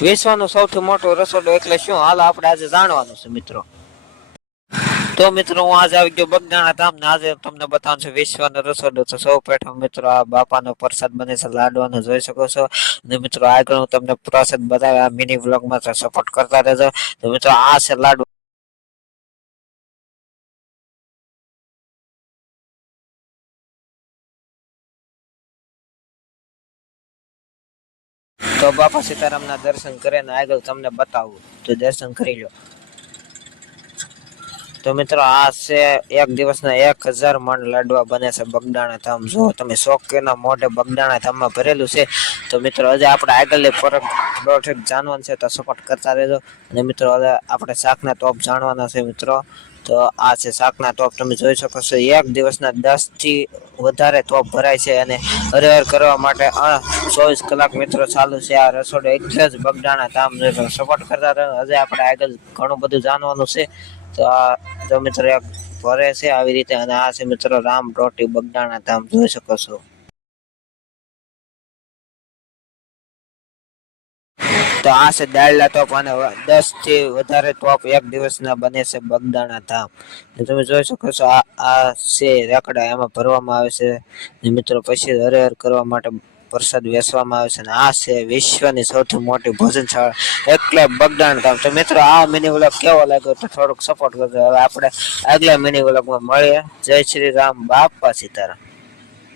વિશ્વનું સૌથી મોટું રસોડું એટલે શું? હાલો આપણે આજે જાણવાનું છે મિત્રો. તો મિત્રો હું આજે આવી ગયો બગદાણા ધામ ને આજે તમને બતાવું છું વિશ્વનું રસોડું. તો સૌ પ્રથમ મિત્રો આ બાપાનો પ્રસાદ બને છે લાડવાનો જોઈ શકો છો. અને મિત્રો આગળ હું તમને પ્રસાદ બતાવ્યા આ મિની વ્લોગમાં સપોર્ટ કરતા રહેજો. તો મિત્રો આ છે લાડુ. તો બાપા સીતારામના દર્શન કરીને આગળ તમને બતાવું તો દર્શન કરી લો. તો મિત્રો આ છે એક દિવસના 1000 મણ લાડવા બને છે બગદાણા ધામ. જો તમે શોખીના મોઢે બગદાણા ધામમાં ભરેલું છે. તો મિત્રો હજી આપણે આગળની પ્રોજેક્ટ જાણવાનું છે તો સપોર્ટ કરતા રહેજો. અને મિત્રો હવે આપણે શાકના ટોપ જાણવાના છે મિત્રો. તો આ છે શાકના ટોપ, તમે જોઈ શકો છો એક દિવસના 10 થી વધારે ટોપ ભરાય છે અને હરિહર કરવા માટે 24 કલાક મિત્રો ચાલુ છે આ રસોડું. એટલે જ બગદાણા ધામ સપોર્ટ કરતા રહો. હજી આપણે આગળ ઘણું બધું જાણવાનું છે. તો આ જો મિત્રો એક ભરે છે આવી રીતે. અને આ છે મિત્રો રામ રોટી બગદાણા ધામ જોઈ શકો છો. તો આ છે દાળલા ટોપ અને 10 થી વધારે ટોપ એક દિવસના બને છે બગદાણા ધામ. તમે જોઈ શકો છો આ છે રેકડા, એમાં ભરવામાં આવે છે મિત્રો. પછી હરિહર કરવા માટે પ્રસાદ વેચવામાં આવે છે. અને આ છે વિશ્વની સૌથી મોટી ભોજનશાળા એટલે બગદાણા ધામ. તો મિત્રો આ મિની વ્લોગ કેવો લાગ્યો તો થોડુંક સપોર્ટ કરજો. હવે આપણે આગલા મિની વ્લોગમાં મળીએ. જય શ્રી રામ, બાપા સીતારામ.